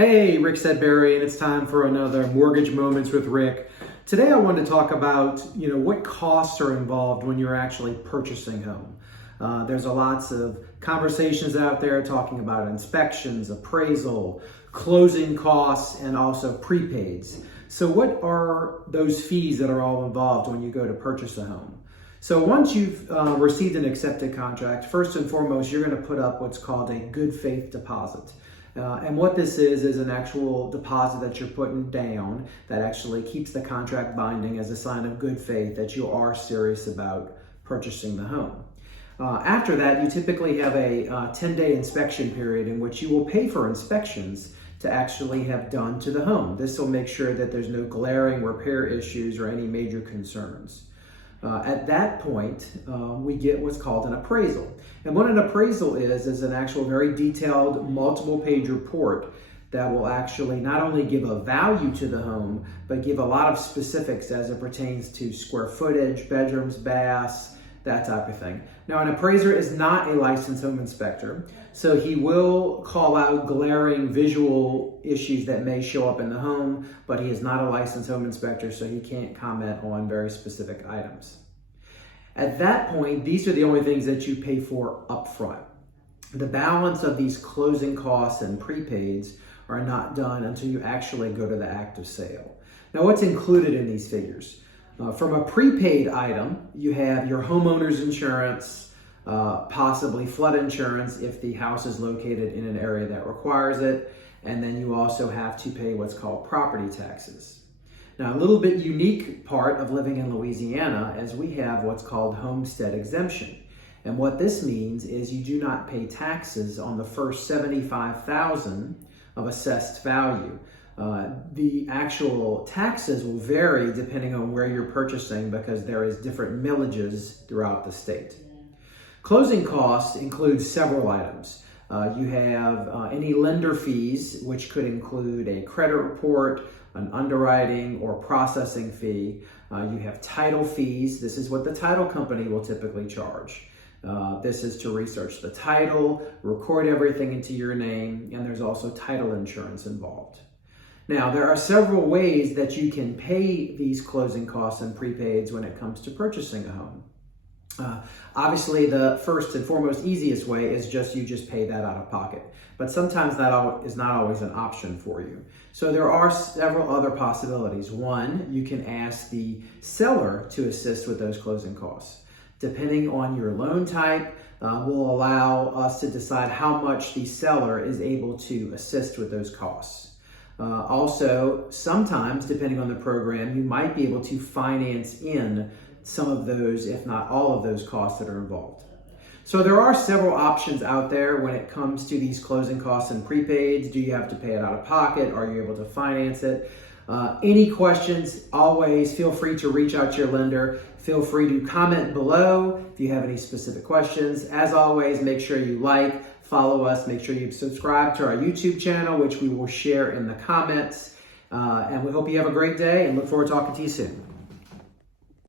Hey, Rick Sedberry, and it's time for another Mortgage Moments with Rick. Today I want to talk about, what costs are involved when you're actually purchasing a home. There's lots of conversations out there talking about inspections, appraisal, closing costs, and also prepaids. So what are those fees that are all involved when you go to purchase a home? So once you've received an accepted contract, first and foremost, you're going to put up what's called a good faith deposit. And what this is an actual deposit that you're putting down that actually keeps the contract binding as a sign of good faith that you are serious about purchasing the home. After that, you typically have a 10-day inspection period in which you will pay for inspections to actually have done to the home. This will make sure that there's no glaring repair issues or any major concerns. At that point, we get what's called an appraisal. And what an appraisal is an actual very detailed multiple-page report that will actually not only give a value to the home, but give a lot of specifics as it pertains to square footage, bedrooms, baths, that type of thing. Now, an appraiser is not a licensed home inspector, so he will call out glaring visual issues that may show up in the home, but he is not a licensed home inspector, so he can't comment on very specific items. At that point, these are the only things that you pay for upfront. The balance of these closing costs and prepaids are not done until you actually go to the active sale. Now, what's included in these figures? From a prepaid item, you have your homeowner's insurance, possibly flood insurance if the house is located in an area that requires it, and then you also have to pay what's called property taxes. Now, a little bit unique part of living in Louisiana is we have what's called Homestead Exemption. And what this means is you do not pay taxes on the first $75,000 of assessed value. The actual taxes will vary depending on where you're purchasing because there is different millages throughout the state. Closing costs include several items. You have any lender fees, which could include a credit report, an underwriting or processing fee. You have title fees. This is what the title company will typically charge. This is to research the title, record everything into your name, and there's also title insurance involved. Now, there are several ways that you can pay these closing costs and prepaids when it comes to purchasing a home. Obviously, the first and foremost easiest way is you just pay that out of pocket. But sometimes that is not always an option for you. So there are several other possibilities. One, you can ask the seller to assist with those closing costs. Depending on your loan type, will allow us to decide how much the seller is able to assist with those costs. Also, sometimes, depending on the program, you might be able to finance in some of those, if not all of those costs that are involved. So there are several options out there when it comes to these closing costs and prepaids. Do you have to pay it out of pocket? Are you able to finance it? Any questions, always feel free to reach out to your lender. Feel free to comment below if you have any specific questions. As always, make sure you follow us, make sure you subscribe to our YouTube channel, which we will share in the comments. And we hope you have a great day and look forward to talking to you soon.